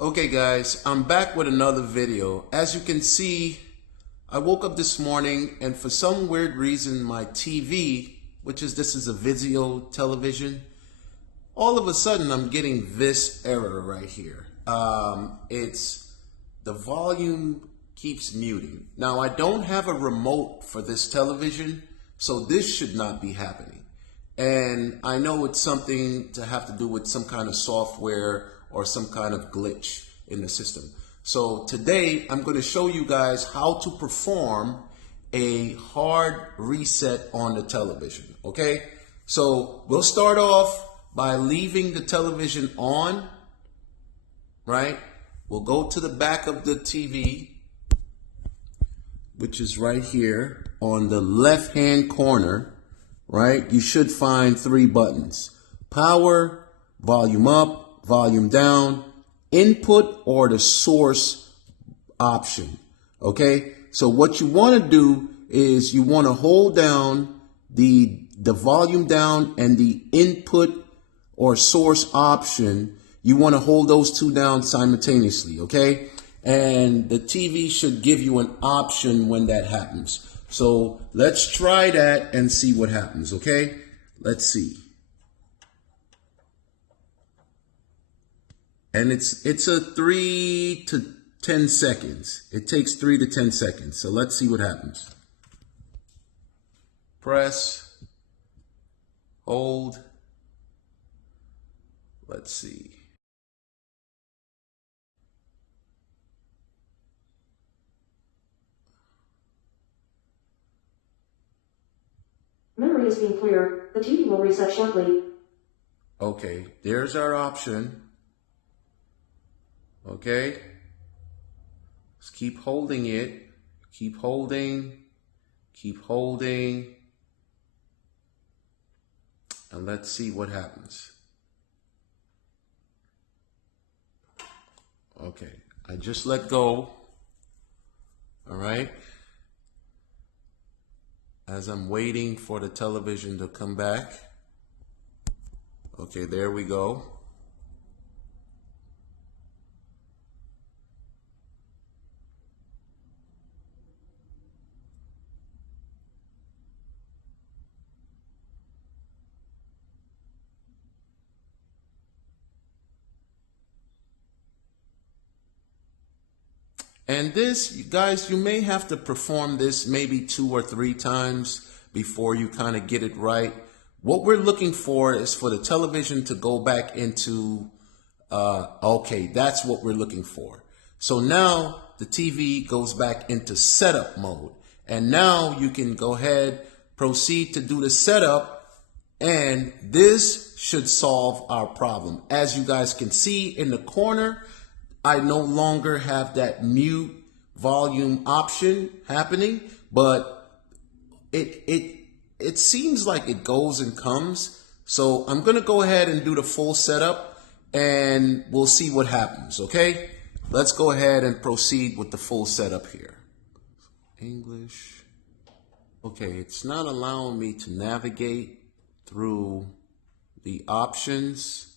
Okay guys, I'm back with another video. As you can see, I woke up this morning and for some weird reason my TV, this is a Vizio television, all of a sudden I'm getting this error right here. It's the volume keeps muting. Now I don't have a remote for this television, so this should not be happening. And I know it's something to have to do with some kind of software or some kind of glitch in the system. So today I'm going to show you guys how to perform a hard reset on the television. Okay, so we'll start off by leaving the television on, right? We'll go to the back of the TV, which is right here on the left hand corner, right? You should find three buttons: power, volume up, volume down, input, or the source option. Okay, so what you want to do is you want to hold down the volume down and the input or source option. You want to hold those two down simultaneously. Okay, and the TV should give you an option when that happens. So let's try that and see what happens. Okay, let's see. And it's a 3 to 10 seconds. It takes 3 to 10 seconds. So let's see what happens. Press, hold. Let's see. Memory is being cleared. The TV will reset shortly. Okay, there's our option. Okay, let's keep holding it, keep holding, and let's see what happens. Okay, I just let go, all right, as I'm waiting for the television to come back. Okay, there we go. And this, you guys, you may have to perform this maybe 2 or 3 times before you kind of get it right. What we're looking for is for the television to go back into, okay, that's what we're looking for. So now the TV goes back into setup mode. And now you can go ahead, proceed to do the setup, and this should solve our problem. As you guys can see in the corner, I no longer have that mute volume option happening, but it seems like it goes and comes. So I'm going to go ahead and do the full setup and we'll see what happens. Okay, let's go ahead and proceed with the full setup here. English. Okay, it's not allowing me to navigate through the options.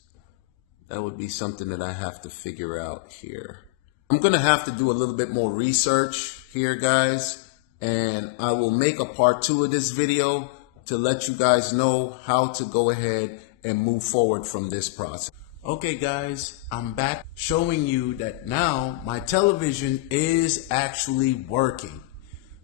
That would be something that I have to figure out here. I'm going to have to do a little bit more research here, guys, and I will make a part 2 of this video to let you guys know how to go ahead and move forward from this process. Okay, guys, I'm back showing you that now my television is actually working.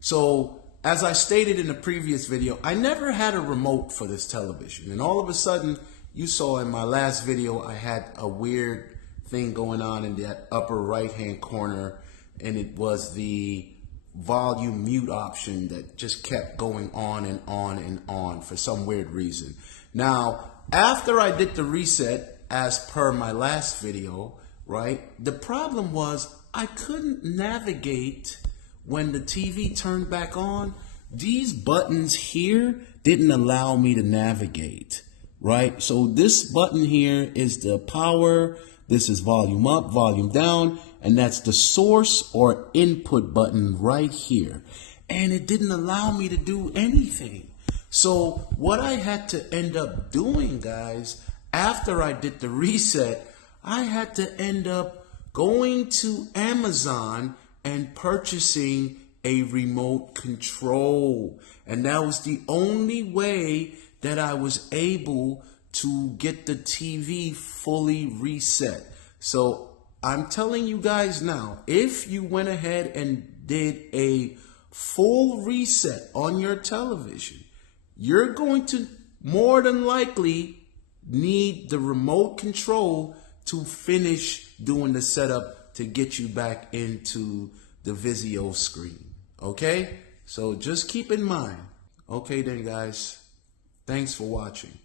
So as I stated in the previous video, I never had a remote for this television, and all of a sudden, you saw in my last video, I had a weird thing going on in that upper right-hand corner, and it was the volume mute option that just kept going on and on and on for some weird reason. Now, after I did the reset, as per my last video, right, the problem was I couldn't navigate when the TV turned back on. These buttons here didn't allow me to navigate. Right, so this button here is the power, this is volume up, volume down, and that's the source or input button right here. And it didn't allow me to do anything. So what I had to end up doing, guys, after I did the reset, I had to end up going to Amazon and purchasing a remote control. And that was the only way that I was able to get the TV fully reset. So I'm telling you guys now, if you went ahead and did a full reset on your television, you're going to more than likely need the remote control to finish doing the setup to get you back into the Vizio screen. Okay? So just keep in mind. Okay then, guys. Thanks for watching.